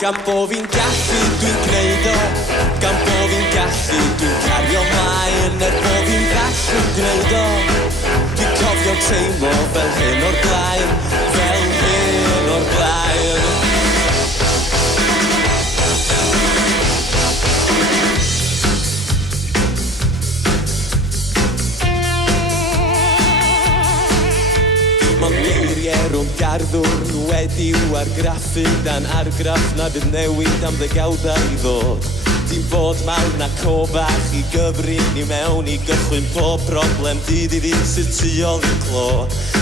Gan bo fi'n gallu, dwi'n gwneud o. Gan bo fi'n gallu, dwi'n cario mlaen. Bo fi'n gallu gwneud o. Dwi'n cofio teimlo fel hyn o'r blaen. Fel hyn o'r blaen. Mae'n geiriau rhwng garddwr wedi'w argraffu dan argraff na bydd newid am ddegawdau i ddod. Dim bod mawr na cobach i gyfri ni mewn i gychwyn pob problem dydd i ddim sydd tu ôl i'n clo.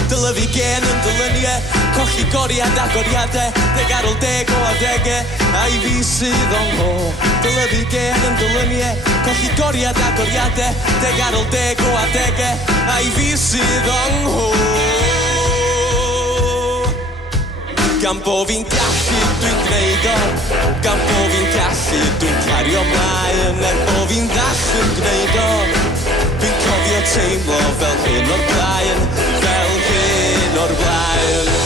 Dyle fi gen yn dylyniau, colli goriad a goriadau, deg ar ôl deg o adegau, a i fi sydd o'n ho. Dyle fi gen yn dylyniau, colli goriad a goriadau, deg ar ôl deg o adegau, a i fi sydd o'n ho. Gan bo fi'n gallu, dwi'n gwneud o. Gan bo fi'n gallu, dwi'n cario mlaen. Bo fi'n ddall yn gwneud o. Dwi'n cofio teimlo fel hyn o'r blaen. Fel hyn o'r blaen.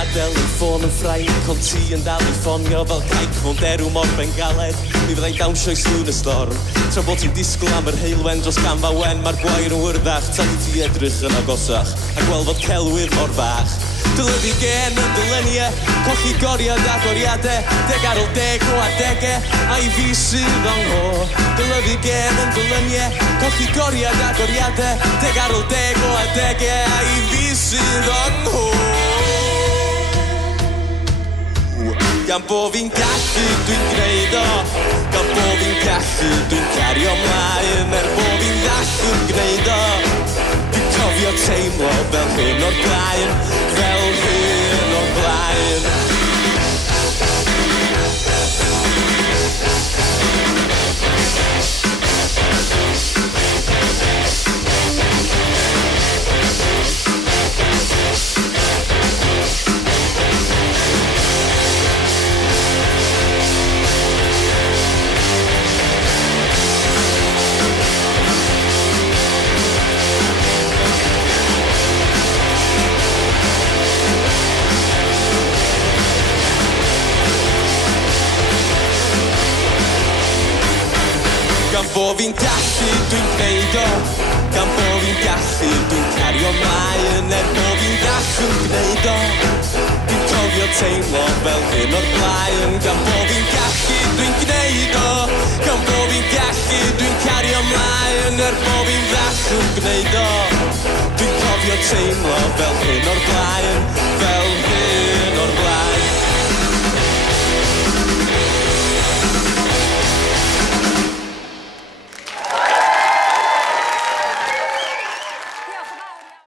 Adel yn ffôn yn ffrain, con ti yn dal i ffonio fel caic mewn derw mor bengaled. Mi fyddai'n dawnsio i slwn y storm, tra bod ti'n disgwyl am yr heilwen dros gamfa wen. Mae'r gwair yn wyrdach, tan i ti edrych yn agosach, a gweld fod celwyr mor fach. Dyle fi gen yn dyleniau, colli goriad a goriadau, deg ar ôl deg o adegau, a i fi sydd o'n ho. Dyle fi gen yn dyleniau, colli goriad a goriadau, deg ar ôl deg o adegau, a i fi sydd o'n ho. Gan bo fi'n gallu, dwi'n gwneud o. Gan bo fi'n gallu, dwi'n cario mlaen. Bo fi'n ddall yn gwneud o. Dwi'n cofio teimlo fel hyn o'r blaen. Fel hyn o'r blaen. Gan bo fi'n gallu, dwi'n gwneud o. Gan bo fi'n gallu, dwi'n cario mlaen. Bo fi'n gallu gwneud o. Dwi'n cofio teimlo fel hyn o'r blaen. Gan bo fi'n gallu, dwi'n gwneud o. Gan bo fi'n gallu, dwi'n cario mlaen. Bo fi'n gallu gwneud o. Dwi'n cofio teimlo fel hyn o'r blaen.